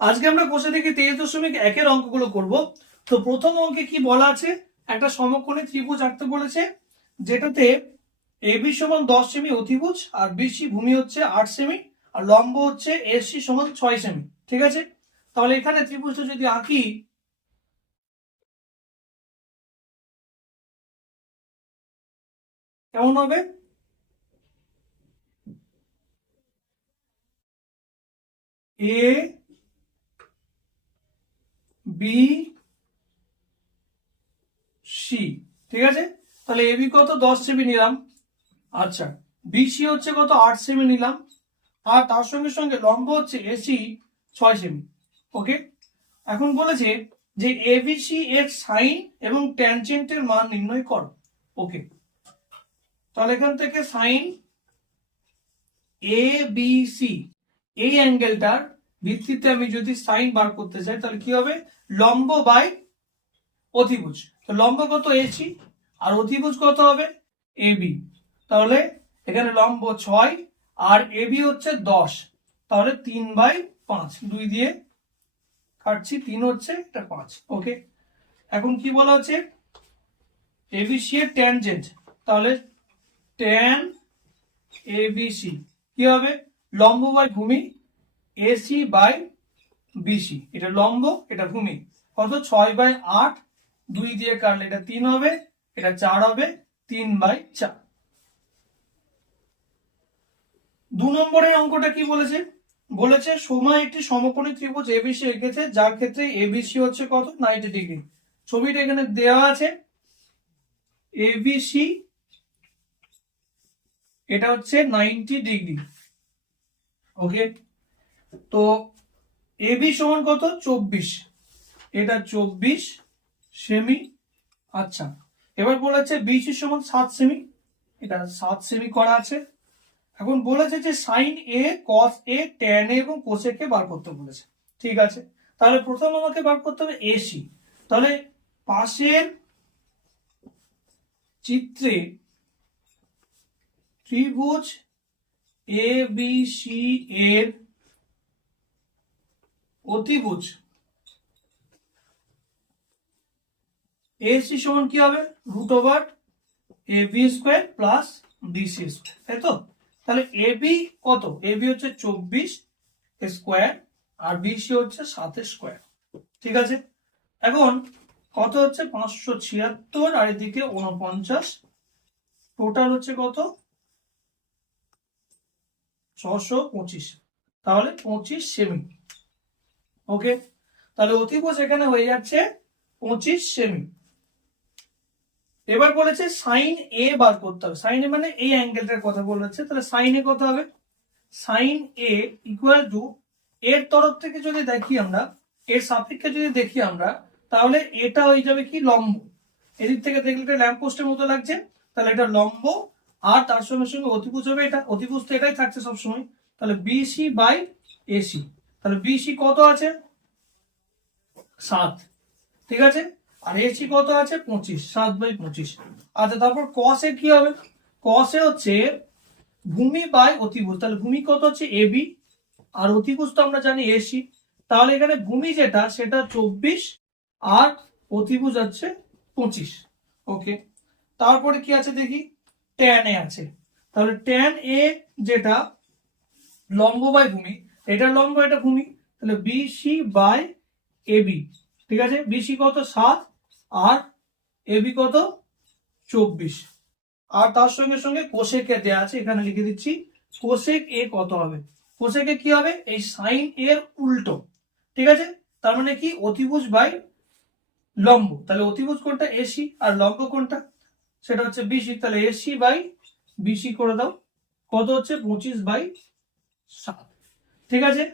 আজকে আমরা কোষে থেকে 23.1 অঙ্কগুলো করব। তো প্রথম অঙ্কে কি বলা আছে, একটা সমকোণী ত্রিভুজ আঁকতে বলেছে, যেটাতে এবি সমান 10 সেমি অতিভুজ আর বিসি ভূমি হচ্ছে 8 সেমি আর লম্ব হচ্ছে এসি সমান 6 সেমি। ঠিক আছে, তাহলে এখানে ত্রিভুজটা যদি আঁকি, কেমন হবে? এ বি সি, ঠিক আছে। তাহলে এবি কত 10 সেমি নিলাম, আচ্ছা, বিসি হচ্ছে কত 8 সেমি নিলাম, আর তার সঙ্গে সঙ্গে লম্ব হচ্ছে এসি 6 সেমি। ওকে, এখন বলেছে যে এবিসি এর সাইন এবং ট্যানজেন্টের মান নির্ণয় করো। ওকে, তাহলে এখান থেকে সাইন এ বি সি, এই অ্যাঙ্গেলটার ভিত্তিতে আমি যদি সাইন বার করতে চাই তাহলে কি হবে, লম্ব বাই অতিভুজ। তো লম্ব কত এসি আর অতিভুজ কত হবে এবি, তাহলে এখানে লম্ব 6 আর এবি হচ্ছে 10, তাহলে 3/5, 2 দিয়ে কাটছি, 3 হচ্ছে এটা 5। ওকে, এখন কি বলা হচ্ছে এবিসি এর ট্যানজেন্ট, তাহলে ট্যান এবিসি কি হবে, লম্ব বাই ভূমি এসি বাই বিসি, এটা লম্ব এটা ভূমি, কত 6/8, 2 দিয়ে কাটলে এটা 3 হবে, এটা 4 হবে, 3/4। 2 নম্বরের অঙ্কটা কি বলেছে, বলেছে সময় একটি সমকোণী ত্রিভুজ এবিসি এঁকেছে, যার ক্ষেত্রে এবিসি হচ্ছে কত 90 ডিগ্রি। ছবিটা এখানে দেওয়া আছে, এবিসি এটা হচ্ছে 90 ডিগ্রি। ওকে, তো এবি সমান কত 24, এটা 24 সেমি। আচ্ছা, এবার বলেছে বিসি সমান 7 সেমি, এটা 7 সেমি করা আছে। এখন বলেছে যে sign A cos A tan A এবং কোসেক এ বার করতে বলেছে। ঠিক আছে, তাহলে প্রথম আমাকে বার করতে হবে এসি। তাহলে পাশের চিত্রে ত্রিভুজ এ বি সি এর অতিভুজ এসি সমান কি হবে, √/, AB square plus BC square, তাই তো। তাহলে এবি কত, এবি হচ্ছে 24 স্কোয়ার আর বিসি হচ্ছে 7 স্কোয়ার। ঠিক আছে, এখন কত হচ্ছে 576 আর এদিকে 49, টোটাল হচ্ছে কত 625, তাহলে 25 সেমি। ওকে, তাহলে অতিভুজ এখানে হয়ে যাচ্ছে 25 সেমি। এবার বলেছে সাইন এ বার করতে হবে, সাইন এ মানে এই অ্যাঙ্গেলটার কথা বলেছে, তাহলে সাইন এ কত হবে, সাইন এ ইকুয়াল টু, এর তরফ থেকে যদি দেখি আমরা, এর সাপেক্ষে যদি দেখি আমরা, তাহলে এটা হয়ে যাবে কি লম্ব, এদিক থেকে দেখলে এটা ল্যাম্প পোস্টের মতো লাগছে, তাহলে এটা লম্ব, আর তার সঙ্গে সঙ্গে অতিভুজ হবে, এটা অতিভুজ তো এটাই থাকছে সবসময়, তাহলে বিসি বাই এসি, তাহলে বিসি কত আছে 7, ঠিক আছে, আর এসি কত আছে 25, 7/25। আচ্ছা, তারপর কসে কি হবে, কসে হচ্ছে ভূমি বাই অতিভুজ, তাহলে ভূমি কত হচ্ছে এবি আর অতিভুজ তো আমরা জানি এসি, তাহলে এখানে ভূমি যেটা সেটা 24 আর অতিভুজ আছে 25। ওকে, তারপরে কি আছে দেখি, ট্যান এ আছে, তাহলে ট্যান এ যেটা লম্ব বাই ভূমি, এটা লম্ব এটা ভূমি, তাহলে বিসি বাই এবি, ঠিক আছে, বিসি কত 7 আর এবি কত 24, আর তার সঙ্গে সঙ্গে কোসেক এ দেয়া আছে, এখানে লিখে দিচ্ছি কোসেক এ কত হবে, কোসেক এ কি হবে এই সাইন এর উল্টো। ঠিক আছে, তার মানে কি অতিভুজ বাই লম্ব, তাহলে অতিভুজ কোনটা এসি আর লম্ব কোনটা সেটা হচ্ছে বিসি, তাহলে এসি বাই বিসি করে দাও, কত হচ্ছে 25/7। ঠিক আছে,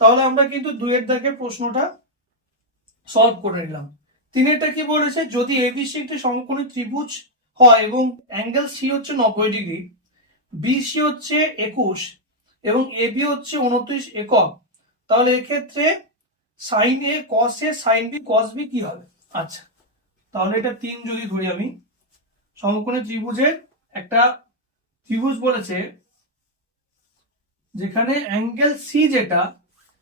তাহলে আমরা কিন্তু 2 এর দাগের প্রশ্নটা সলভ করে নিলাম। 3 কি বলেছে, যদি এবিসি একটি সমকোণী ত্রিভুজ হয় এবং অ্যাঙ্গেল সি হচ্ছে 90 ডিগ্রি, বিসি হচ্ছে 21 এবং এবি হচ্ছে 29 একক, তাহলে এক্ষেত্রে সাইন এ কস এ সাইন বি কস বি কি হবে। আচ্ছা, তাহলে এটা 3 যদি ধরি আমি, সমকোণী ত্রিভুজের একটা ত্রিভুজ বলেছে যেখানে অ্যাঙ্গেল সি যেটা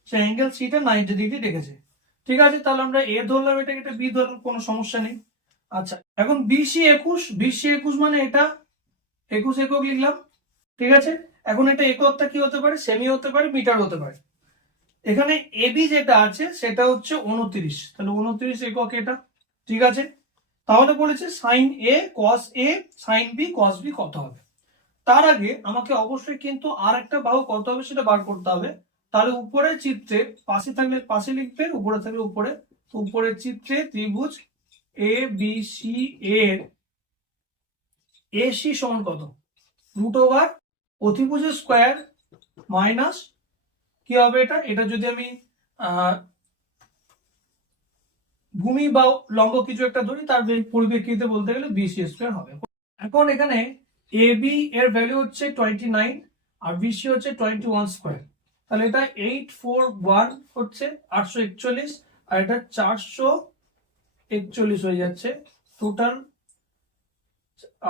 সে অ্যাঙ্গেল সিটা 90 ডিগ্রি রেখেছে। ঠিক আছে, তাহলে আমরা এ ধরলাম, এটাকে এটা বি ধরলাম, কোনো সমস্যা নেই। আচ্ছা, এখন বিসি 21, বিসি 21 মানে এটা 21 একক লিখলাম। ঠিক আছে, এখন এটা এককটা কি হতে পারে, সেমি হতে পারে, মিটার হতে পারে। এখানে এবি যেটা আছে সেটা হচ্ছে 29, তাহলে 29 একক এটা। ঠিক আছে, তাহলে বলেছে সাইন এ কস এ সাইন বি কস বি কত হবে। তার আগে আমাকে অবশ্যই কিন্তু আর একটা বাহু কত হবে সেটা বার করতে হবে। তাহলে উপরের চিত্রে পাশে থাকলে পাশে লিখবে, উপরে থাকলে উপরে। তো উপরের চিত্রে ত্রিভুজ এ বি সি এর এসি সমান কত, রুট ওভার অতিভুজের স্কোয়ার মাইনাস কি হবে এটা, এটা যদি আমি ভূমি বা লম্ব কিছু একটা ধরি, তার পরিপ্রেক্ষিতে বলতে গেলে বিসি স্কোয়ার হবে। এখন এখানে এ বি এর ভ্যালু হচ্ছে 29 আর বিসি হচ্ছে 21 স্কোয়ার, তাহলে এটা 841 হচ্ছে 841, আর এটা 441 হয়ে যাচ্ছে। টোটাল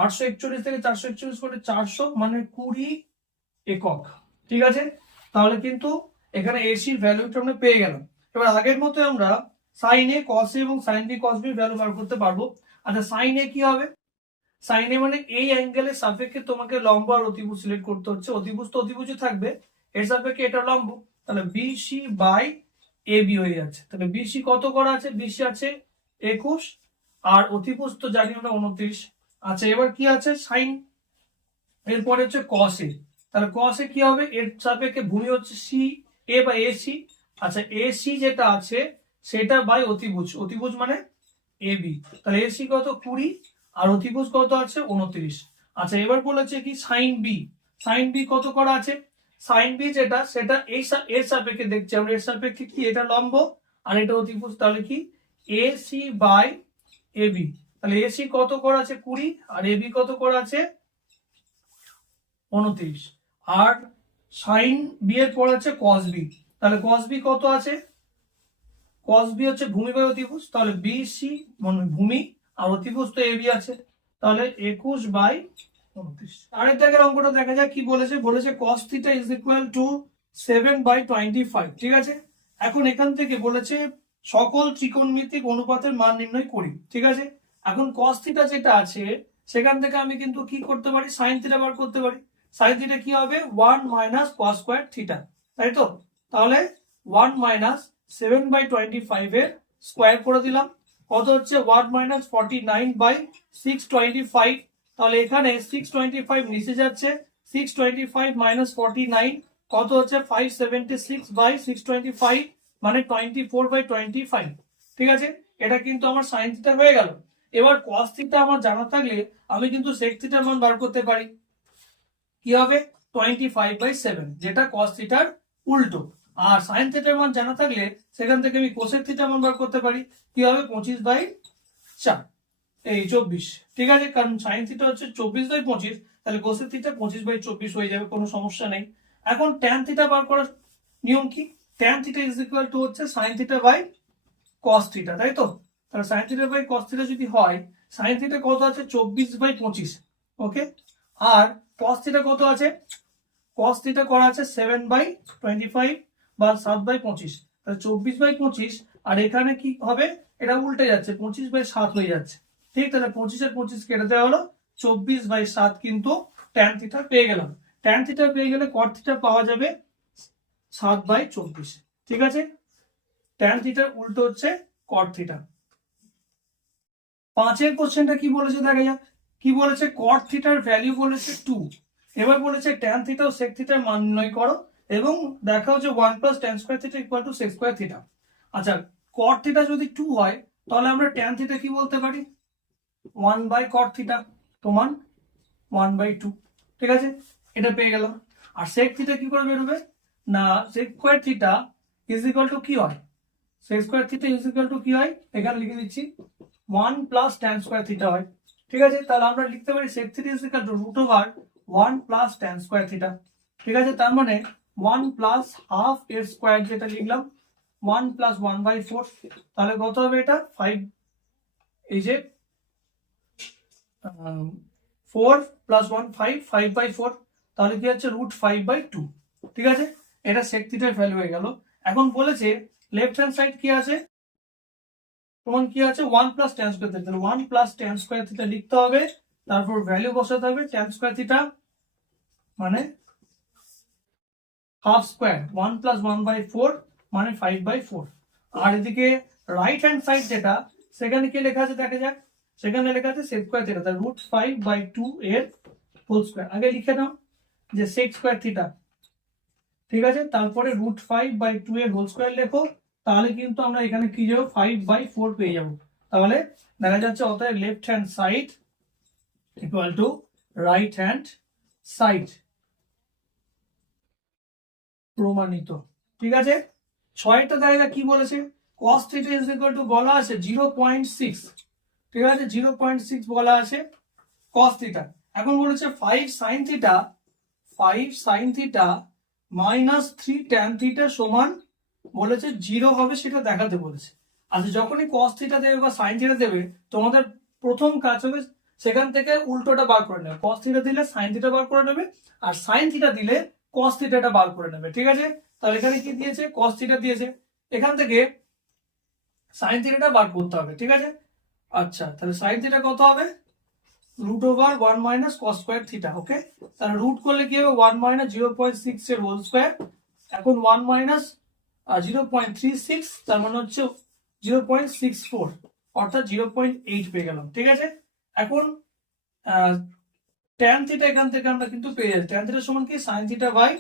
841 থেকে 441 করে 400, মানে 20 একক। ঠিক আছে, তাহলে কিন্তু এখানে এসির ভ্যালুটা আমরা পেয়ে গেলাম। এবার আগের মতো আমরা সাইন এ কস এ এবং sine B cos B value বার করতে পারবো। আচ্ছা, সাইন এ কি হবে, সাইন এ মানে এই অ্যাঙ্গেলের সাপেক্ষে তোমাকে লম্ব আর অতিভুজ সিলেক্ট করতে হচ্ছে। অতিভুজ তো অতিভুজে থাকবে, এর সাপেক্ষে এটা লম্ব, তাহলে বিসি বাই এ বি হয়ে যাচ্ছে। তাহলে বিসি কত করা আছে, বিসি আছে 21, আর অতিভুজ তো জানি আমরা 29। আচ্ছা, এবার কি আছে সাইন, এরপরে হচ্ছে কস এ, তাহলে কস এ কি হবে, এর সাপেক্ষে ভূমি হচ্ছে সি এ বা এসি। আচ্ছা, এসি যেটা আছে সেটা বাই অতিভুজ, অতিভুজ মানে এ বি, তাহলে এসি কত 20 আর অতিভুজ কত আছে 29। আচ্ছা, এবার বলেছে কি সাইন বি, সাইন বি কত করা আছে, সাইন বি যেটা সেটা এই এর সাপেক্ষে দেখছি আমরা, এর সাপেক্ষে কি এটা লম্ব আর এটা অতিভুজ, তাহলে কি এসি বাই এ বি, তাহলে এসি কত করা আছে 20 আর এ বি কত করা আছে 29। আর সাইন বি এর পর আছে কস বি, তাহলে কস বি কত আছে, কস বি হচ্ছে ভূমি বাই অতিভুজ, তাহলে বিসি মানে ভূমি আর অতিভুজ তো এবি আছে, তাহলে 21 বাই 29। আরেক জায়গার অঙ্কটা দেখা যায় কি বলেছে, বলেছে cos theta is equal two 7/25। ঠিক আছে, এখন এখান থেকে বলেছে সকল ত্রিকোণমিতিক অনুপাতের মান নির্ণয় করি। ঠিক আছে, এখন cos থিটা যেটা আছে সেখান থেকে আমি কিন্তু কি করতে পারি, সাইন থিটা বার করতে পারি। সাইন থিটা কি হবে 1 মাইনাস কস স্কোয়ার থিটা, তাই তো, তাহলে 1 মাইনাস 7/25 এর স্কোয়ার করে দিলাম, কত হচ্ছে 1 মাইনাস 49/625। তাহলে এখানে 625 নিচে যাচ্ছে, 625 মাইনাস 49 কত হচ্ছে 576/625, মানে 24/25। ঠিক আছে, এটা কিন্তু আমার সাইন থিটা হয়ে গেল। এবার কস থিটা আমার জানা থাকলে আমি কিন্তু সেক থিটার মান বার করতে পারি। কি হবে 25/7, যেটা কস থিটার উল্টো। আর সাইন থিটার মান জানা থাকলে সেখান থেকে আমি কোসেক থিটার মান বার করতে পারি। কি হবে 25/4, এই 24। ঠিক আছে, কারণ সাইন থিটা হচ্ছে 24/25, তাহলে কোসেক থিটা 25/24 হয়ে যাবে, কোনো সমস্যা নেই। এখন ট্যান থিটা বার করার নিয়ম কি, tan theta is equal to হচ্ছে sine theta by cos theta, তাই তো, তাহলে sine theta by cos theta যদি হয়, সাইন থিটা কত আছে 24/25, ওকে, আর কস থিটা কত আছে, কস থিটা করা আছে 7/25 বা 7/25, তাহলে 24/25, আর এখানে কি হবে এটা উল্টে যাচ্ছে 25/7 হয়ে যাচ্ছে। ঠিক, তাহলে 25 এর 25 কেটে দেওয়া হলো, 24/7 কিন্তু ট্যান থিটা পেয়ে গেলাম। ট্যান থিটা পেয়ে গেলে কট থিটা পাওয়া যাবে 7/24। ঠিক আছে, ট্যান থিটার উল্টো হচ্ছে কট থিটা। 5 কোশ্চেনটা কি বলেছে দেখা যাক, কি বলেছে কট থিটার ভ্যালু বলেছে 2। এবার বলেছে ট্যান থিটা ও সেক থিটার মান নির্ণয় করো এবং দেখাও যে 1 plus tan square theta equal to sec square theta. আচ্ছা, কট থিটা যদি 2 হয় তাহলে আমরা ট্যান থিটা কি বলতে পারি 1 বাই কট থিটা সমান 1/2। ঠিক আছে, এটা পেয়ে গেলাম। আর সেক থিটা কি করে বেরোবে না, sec square theta is equal to কি হয়, sec square theta is equal to কি হয়, এখানে লিখে দিচ্ছি 1 প্লাস ট্যান স্কয়ার থিটা হয়। ঠিক আছে, তাহলে আমরা লিখতে পারি sec theta is equal to root over 1 plus tan square theta. ঠিক আছে, তার মানে 1 প্লাস হাফ এর স্কয়ার যেটা লিখলাম 1 প্লাস 1/4, তাহলে কত হবে এটা 5, এই যে 4 প্লাস 1 5, 5/4, তাহলে কি হচ্ছে √5/2। ঠিক আছে, এটা সেক থিটার ভ্যালু হয়ে গেল। এখন বলেছে লেফট হ্যান্ড সাইড কি আছে, সমান কি আছে 1 plus tan square theta, 1 plus tan square theta লিখতে হবে, তারপর ভ্যালু বসাতে হবে, ট্যান স্কয়ার থিটা মানে হাফ স্কয়ার, 1 প্লাস 1/4 মানে 5/4। আর এদিকে রাইট হ্যান্ড সাইড যেটা, সেখানে কি লেখা আছে দেখা যাক, সেখানে লেখা আছে সেক স্কয়ার থিটা, তার √5/2 এর হোল স্কয়ার। আগে লিখে নাও যে সেক স্কয়ার থিটা, ঠিক আছে, তারপরে √5/2 এর হোল স্কয়ার লেখো, তাহলে কিন্তু আমরা এখানে কি যাবো 5/4 পেয়ে যাবো। তাহলে দেখা যাচ্ছে অতএব left hand side equal to right hand side, প্রমাণিত। ঠিক আছে, 6টা দেখা যাক কি বলেছে, cos theta is equal two বলা আছে 0.6, ঠিক আছে 0.6 বলা আছে cos থিটা। এখন বলেছে 5 sin theta, 5 sin theta minus 3 tan theta সমান বলেছে 0 হবে, সেটা দেখাতে বলেছে। আচ্ছা যখনই cos থিটা দেবে বা sin থিটা দেবে, তোমাদের প্রথম কাজ হবে সেখান থেকে উল্টোটা বার করে নেবে, cos থিটা দিলে sin থিটা বার করে নেবে, আর sin থিটা দিলে cos থিটাটা বার করে নেবে। ঠিক আছে, তাহলে এখানে কি দিয়েছে, cos থিটা দিয়েছে, এখান থেকে sin থিটাটা বার করতে হবে। ঠিক আছে, আচ্ছা তাহলে sin থিটা কত হবে, √1 মাইনাস cos স্কয়ার থিটা। ওকে, তাহলে রুট করলে কি হবে 1 মাইনাস 0.6 এর হোল স্কয়ার, এখন 1 মাইনাস 0.36, তার মানে হচ্ছে 0.64, অর্থাৎ 0.8 পেয়ে গেলাম। ঠিক আছে, এখন tan থিটা এখান থেকে আমরা কিন্তু পেয়ে যাচ্ছি, tan থিটা সমান কি sin theta by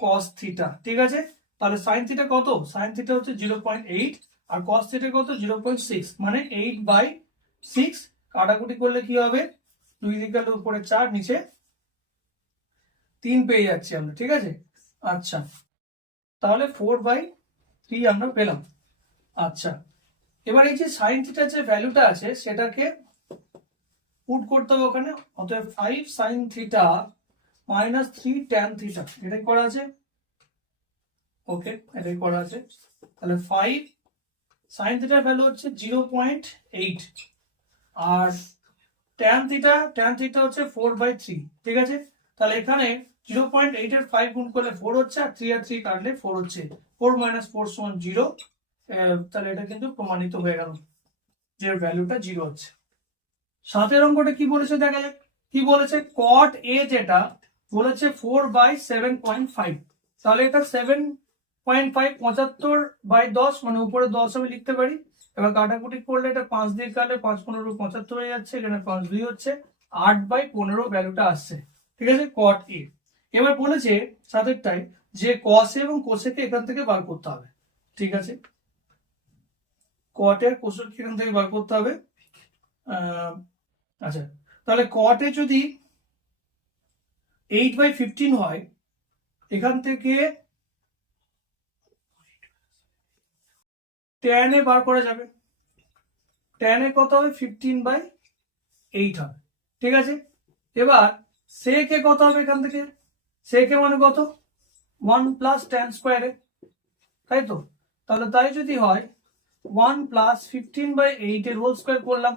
cos theta. ঠিক আছে, তাহলে sin থিটা কত, sin থিটা হচ্ছে 0.8 আর cos থিটা কত 0.6, মানে 8/6, কাটাকুটি করলে কি হবে 2 দিকে উপরে 4 নিচে 3 পেয়ে যাচ্ছি আমরা। ঠিক আছে, আচ্ছা তাহলে 4/3 আমরা পেলাম। আচ্ছা এবার এই যে sin থিটার যে ভ্যালুটা আছে সেটাকে পুট করতে হবে ওখানে, অতএব 5 sin theta minus 3 tan theta, এটাই করা আছে। ওকে, এটাই করা আছে। তাহলে 5 sin থিটার ভ্যালু হচ্ছে 0.8 আর tan থিটা হচ্ছে 4/3। ঠিক আছে, তাহলে এখানে 0.8 এর 5 গুণ করলে 4 হচ্ছে, আর 3 আর 3 কাটলে 4 হচ্ছে, 4 - 4 = 0। তাহলে এটা কিন্তু প্রমাণিত হয়ে গেল যে ভ্যালুটা 0 হচ্ছে। 7 অঙ্কটা কি বলেছে দেখা যাক, কি বলেছে cot a যেটা বলেছে 4/7.5, তাহলে এটা 7.5 75/10, মানে উপরে 10 আমি লিখতে পারি। এবার কাটাকুটি করলে এটা 5 দিয়ে কাটলে 5 × 15 75 হয়ে যাচ্ছে, এখানে 5 2 হচ্ছে 8/15 ভ্যালুটা আসছে। ঠিক আছে, cot a। এবার বলেছে 7টায় যে cos a এবং cosec এখান থেকে বার করতে হবে। ঠিক আছে, cot এর cosec এখান থেকে বার করতে হবে। আচ্ছা তাহলে cot এ যদি 8/15 হয়, এখান থেকে tan এ বার করা যাবে, tan এ কত হবে 15/8 হবে। ঠিক আছে, এবার sec এ কত হবে, এখান থেকে sec এ মানে কত 1 প্লাস tan স্কয়ার, তাই তো, তাহলে তাই যদি হয় 1 প্লাস 15/8 এর হোল স্কয়ার করলাম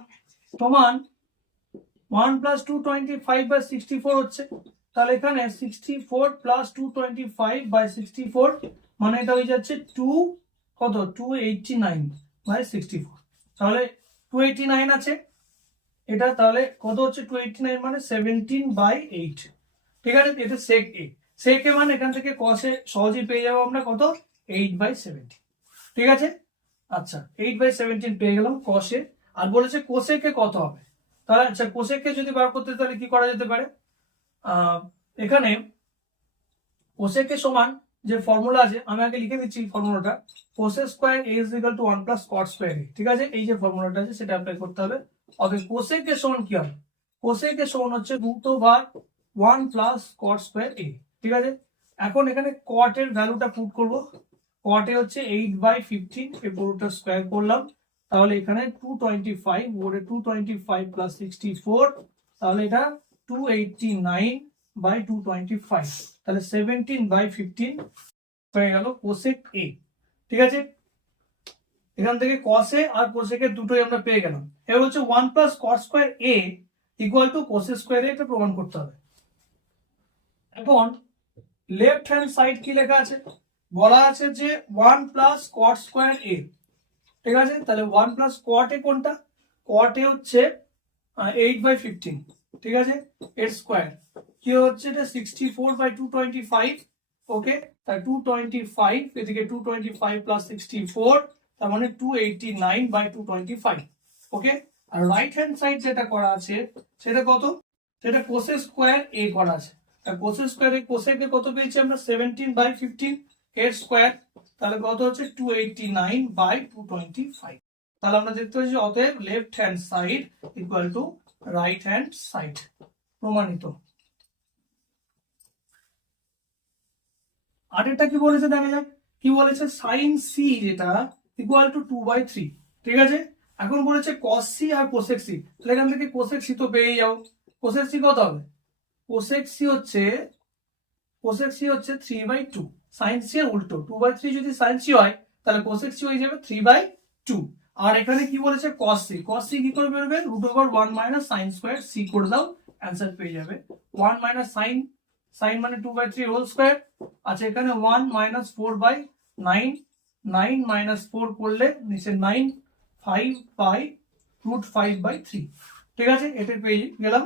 সমান 1 প্লাস 225/64 হচ্ছে, তাহলে এখানে 64 প্লাস 225/64 মানে এটা হয়ে যাচ্ছে 289/64। তাহলে 289 আছে এটা, তাহলে কত হচ্ছে 289 মানে 17/8। ঠিক আছে, এটা sec a, sec a মানে এখান থেকে cos এ সহজেই পেয়ে যাবো আমরা কত 8/17। ঠিক আছে, আচ্ছা 8/17 পেয়ে গেলাম cos এ। আর বলেছে cosec এ কত হবে, তাহলে আচ্ছা cosec কে যদি বার করতে তাহলে কি করা যেতে পারে, এখানে cosec এর সমান যে ফর্মুলা আছে আমি আগে লিখে দিচ্ছি ফর্মুলাটা, cos square a = 1 plus cot square a। ঠিক আছে, এই যে ফর্মুলাটা আছে সেটা অ্যাপ্লাই করতে হবে। অতএব cosec এর সমান কি হবে, cosec এর সমান হচ্ছে √1 প্লাস cot স্কয়ার a। ঠিক আছে, এখন এখানে cot এর ভ্যালুটা পুট করব, cot এ হচ্ছে 8/15, এই পুরোটা স্কয়ার করলাম, তাহলে এখানে 225 ওরে 225 প্লাস 64, তাহলে এটা 289/225, তাহলে 17/15 হয়ে গেল cosec a। ঠিক আছে, এখান থেকে cos a আর cosec এর দুটোই আমরা পেয়ে গেলাম। এবার হচ্ছে 1 plus cot square a equal to cos square a, এটা প্রমাণ করতে হবে। এখন লেফট হ্যান্ড সাইড কি লেখা আছে, বলা আছে যে 1 প্লাস কট স্কোয়ার এ, ঠিক আছে? তাহলে 1 প্লাস কট এ কোনটা? কট এ হচ্ছে 8/15, ঠিক আছে? এর স্কোয়ার কি হচ্ছে? এটা 64/225, ওকে? তাহলে 225, এদিকে 225 প্লাস 64, তার মানে 289/225, ওকে? আর রাইট হ্যান্ড সাইড যেটা করা আছে সেটা কত? সেটা কোসেক স্কোয়ার এ করা আছে। কোসেক স্কোয়ার এ, কোসেকে কত পেয়েছি আমরা? 17/15 এর স্কোয়ার, তাহলে কত হচ্ছে? 289/225। তাহলে আমরা দেখতে পাচ্ছি অতএব left hand side equal to right hand side, প্রমাণিত। আরেকটা কি বলেছে দেখা যাক। কি বলেছে? সাইন সি যেটা ইকুয়াল টু 2/3, ঠিক আছে? এখন বলেছে কস সি আর কোসেক সি, তাহলে এখান থেকে কোসেক সি তো পেয়ে যাও। কোসেক সি কত হবে? কোসেক সি হচ্ছে 3/2, সাইন সি এর উল্টো। 2/3 যদি সাইন সি হয় তাহলে কোসেক সি হয়ে যাবে 3/2। আর এখানে কি বলেছে? কস সি। কস সি কি করে বেরোবে? √1 মাইনাস সাইন স্কোয়ার সি করে দাও, অ্যান্সার পেয়ে যাবে 1 মাইনাস সাইন, সাইন মানে 2/3 হোল স্কোয়ার। আচ্ছা, এখানে 1 মাইনাস 4/9, 9 মাইনাস 4 করলে নিচে 9, 5/√5/3, ঠিক আছে? এটা পেয়ে গেলাম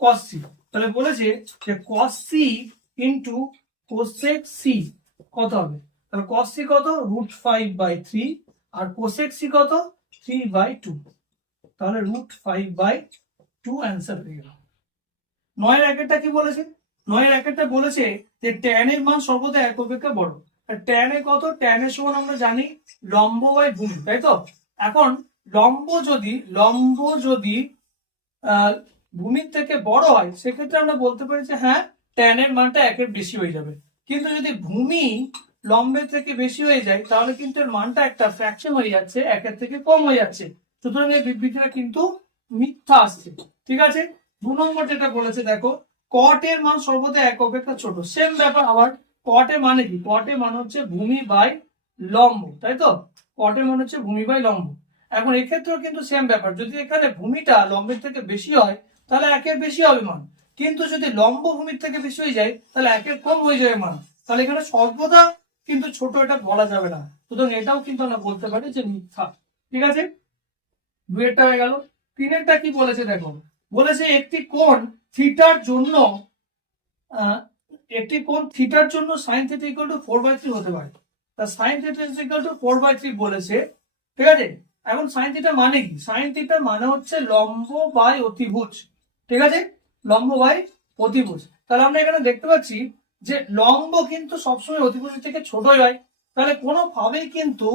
কস সি। তাহলে বলেছে যে cos C into cosec C কত হবে? তাহলে কস সি কত? √5/3, আর কোসেক সি কত? 3/2, তাহলে √5/2 অ্যান্সার পেয়ে গেল। 9 এর একেরটা কি বলেছে? 9 এর একেরটা বলেছে যে tan এর মান সর্বদা এক অপেক্ষা বড়। আর tan এ কত? tan এর সমান আমরা জানি লম্ব বাই ভূমি, তাই তো? এখন লম্ব যদি ভূমির থেকে বড় হয় সেক্ষেত্রে আমরা বলতে পারি যে হ্যাঁ, tan এর মানটা একের বেশি হয়ে যাবে। কিন্তু যদি ভূমি লম্বের থেকে বেশি হয়ে যায় তাহলে কিন্তু এর মানটা একটা ফ্র্যাকশন হয়ে যাচ্ছে, একের থেকে কম হয়ে যাচ্ছে। সুতরাং এই বিবৃতিটা কিন্তু মিথ্যা আসছে, ঠিক আছে? 2 নম্বর যেটা বলেছে দেখো, কট এর মান সর্বদা এক অপেক্ষা ছোট। সেম ব্যাপার আবার। কট এর মানে কি? কট এর মান হচ্ছে ভূমি বাই লম্ব, তাই তো? কট এর মান হচ্ছে ভূমি বাই লম্ব। এখন এক্ষেত্রেও কিন্তু সেম ব্যাপার, যদি এখানে ভূমিটা লম্বের থেকে বেশি হয় তাহলে একের বেশি হবে মান, কিন্তু যদি লম্ব ভূমির থেকে বেশি হয়ে যায় তাহলে একের কম হয়ে যাবে মান। তাহলে এখানে সর্বদা কিন্তু ছোট এটা বলা যাবে না, সুতরাং এটাও কিন্তু আমরা বলতে পারি যে মিথ্যা, ঠিক আছে? 2 এরটা হয়ে গেল। 3 এরটা কি বলেছে দেখো, বলেছে একটি কোণ থিটার জন্য সাইন থিটা ইকুয়াল টু 4/3 হতে পারে। তা সাইন থিটা ইকুয়াল টু 4/3 বলেছে, ঠিক আছে? এখন সাইন থিটা মানে কি? সাইন থিটা মানে হচ্ছে লম্ব বাই অতিভুজ, ঠিক আছে? লম্ব বাই অতিভুজ। তাহলে আমরা এখানে দেখতে পাচ্ছি যে লম্ব কিন্তু সবসময় অতিভুজের থেকে ছোটই হয়, তাহলে কোনোভাবেই কিন্তু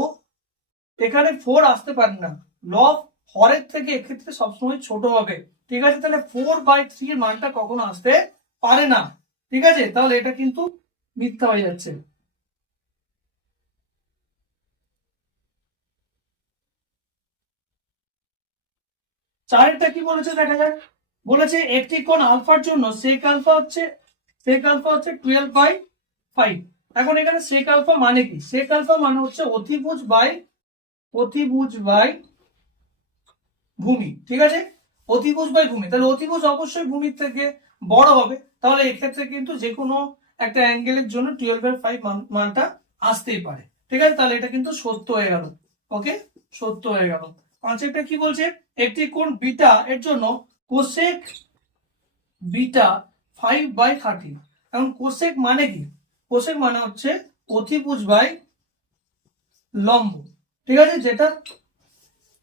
এখানে 4 আসতে পারে না। লব হরের থেকে এক্ষেত্রে সবসময় ছোট হবে, ঠিক আছে? তাহলে 4/3 এর মানটা কখনো আসতে পারে না, ঠিক আছে? তাহলে এটা কিন্তু মিথ্যা হয়ে যাচ্ছে। চারেরটা কি বলেছে দেখা যাক। বলেছে একটি কোণ আলফার জন্য সেক আলফা হচ্ছে 12/5। এখন এখানে সেক আলফা মানে কি? সেক আলফা মানে হচ্ছে অতিভুজ বাই ভূমি, ঠিক আছে? অতিভুজ বাই ভূমি, তাহলে অতিভুজ অবশ্যই ভূমির থেকে বড় হবে, তাহলে এক্ষেত্রে কিন্তু যে কোনো একটা অ্যাঙ্গেলের জন্য 12/5 মানটা আসতেই পারে, ঠিক আছে? তাহলে এটা কিন্তু সত্য হয়ে গেল, ওকে? সত্য হয়ে গেল। কনসেপ্টটা কি বলছে? একটি কোণ বিটা এর জন্য কোসেক বিটা 5/30। এখন কোসেক মানে কি? কোসেক মানে হচ্ছে অতিভুজ বাই লম্ব, ঠিক আছে? যেটা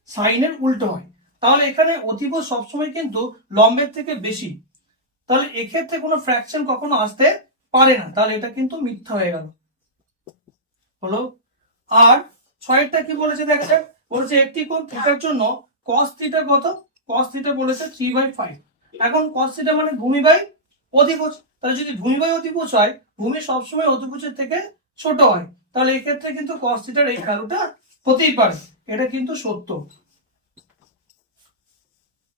সাইনের উল্টো হয়। তাহলে এখানে অতিভুজ সবসময় কিন্তু লম্বের থেকে বেশি, তাহলে এক্ষেত্রে কোনো ফ্র্যাকশন কখনো আসতে পারে না, তাহলে এটা কিন্তু মিথ্যা হয়ে গেল, হলো? আর 6এরটা কি বলেছে দেখা যাক। বলেছে একটি কোণ থিটার জন্য cos থিটা কত? cos থিটা বলেছে 3/5। এখন cos থিটা মানে ভূমি বাই অতিভুজ, তাহলে যদি ভূমি বাই অতিভুজ হয়, ভূমি সবসময় অতিভুজের থেকে ছোট হয়, তাহলে এক্ষেত্রে কিন্তু cos থিটার এই ভ্যালুটা হতেই পারে, এটা কিন্তু সত্য।